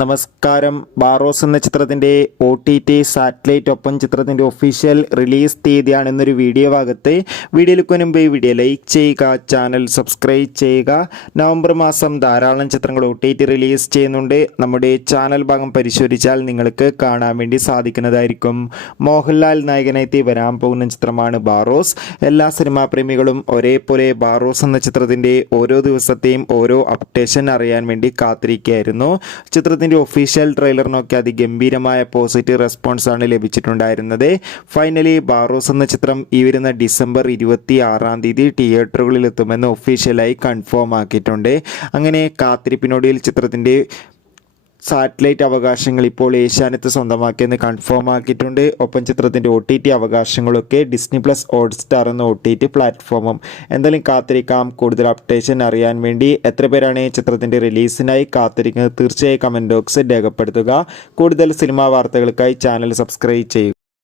നമസ്കാരം. ബാറോസ് എന്ന ചിത്രത്തിൻ്റെ OTT സാറ്റലൈറ്റ് ഒപ്പം ചിത്രത്തിൻ്റെ ഒഫീഷ്യൽ റിലീസ് തീയതിയാണ് എന്നൊരു വീഡിയോ ഭാഗത്ത്. വീഡിയോയിലേക്ക് മുൻപ് ഈ വീഡിയോ ലൈക്ക് ചെയ്യുക, ചാനൽ സബ്സ്ക്രൈബ് ചെയ്യുക. നവംബർ മാസം ധാരാളം ചിത്രങ്ങൾ OTT റിലീസ് ചെയ്യുന്നുണ്ട്. നമ്മുടെ ചാനൽ ഭാഗം പരിശോധിച്ചാൽ നിങ്ങൾക്ക് കാണാൻ വേണ്ടി സാധിക്കുന്നതായിരിക്കും. മോഹൻലാൽ നായകനെത്തി വരാൻ പോകുന്ന ചിത്രമാണ് ബാറോസ്. എല്ലാ സിനിമാ പ്രേമികളും ഒരേപോലെ ബാറോസ് എന്ന ചിത്രത്തിൻ്റെ ഓരോ ദിവസത്തെയും ഓരോ അപ്ഡേഷൻ അറിയാൻ വേണ്ടി കാത്തിരിക്കുകയായിരുന്നു. ചിത്രത്തിൻ്റെ ഒഫീഷ്യൽ ട്രെയിലറിനൊക്കെ അതിഗംഭീരമായ പോസിറ്റീവ് റെസ്പോൺസാണ് ലഭിച്ചിട്ടുണ്ടായിരുന്നത്. ഫൈനലി ബാറോസ് എന്ന ചിത്രം ഈ വരുന്ന ഡിസംബർ 26 തിയേറ്ററുകളിൽ എത്തുമെന്ന് ഒഫീഷ്യലായി കൺഫേം ആക്കിയിട്ടുണ്ട്. അങ്ങനെ കാത്തിരിപ്പിനൊടുവിൽ ചിത്രത്തിൻ്റെ സാറ്റലൈറ്റ് അവകാശങ്ങൾ ഇപ്പോൾ ഏഷ്യാനെറ്റ് സ്വന്തമാക്കിയെന്ന് കൺഫേം ആക്കിയിട്ടുണ്ട്. ഒപ്പം ചിത്രത്തിൻ്റെ OTT അവകാശങ്ങളൊക്കെ ഡിസ്നി പ്ലസ് ഹോട്ട്സ്റ്റാർ എന്ന OTT പ്ലാറ്റ്ഫോമും. എന്തായാലും കാത്തിരിക്കാം. കൂടുതൽ അപ്ഡേഷൻ അറിയാൻ വേണ്ടി എത്ര പേരാണ് ചിത്രത്തിൻ്റെ റിലീസിനായി കാത്തിരിക്കുന്നത് തീർച്ചയായും കമൻറ്റ് ബോക്സിൽ രേഖപ്പെടുത്തുക. കൂടുതൽ സിനിമാ വാർത്തകൾക്കായി ചാനൽ സബ്സ്ക്രൈബ് ചെയ്യുക.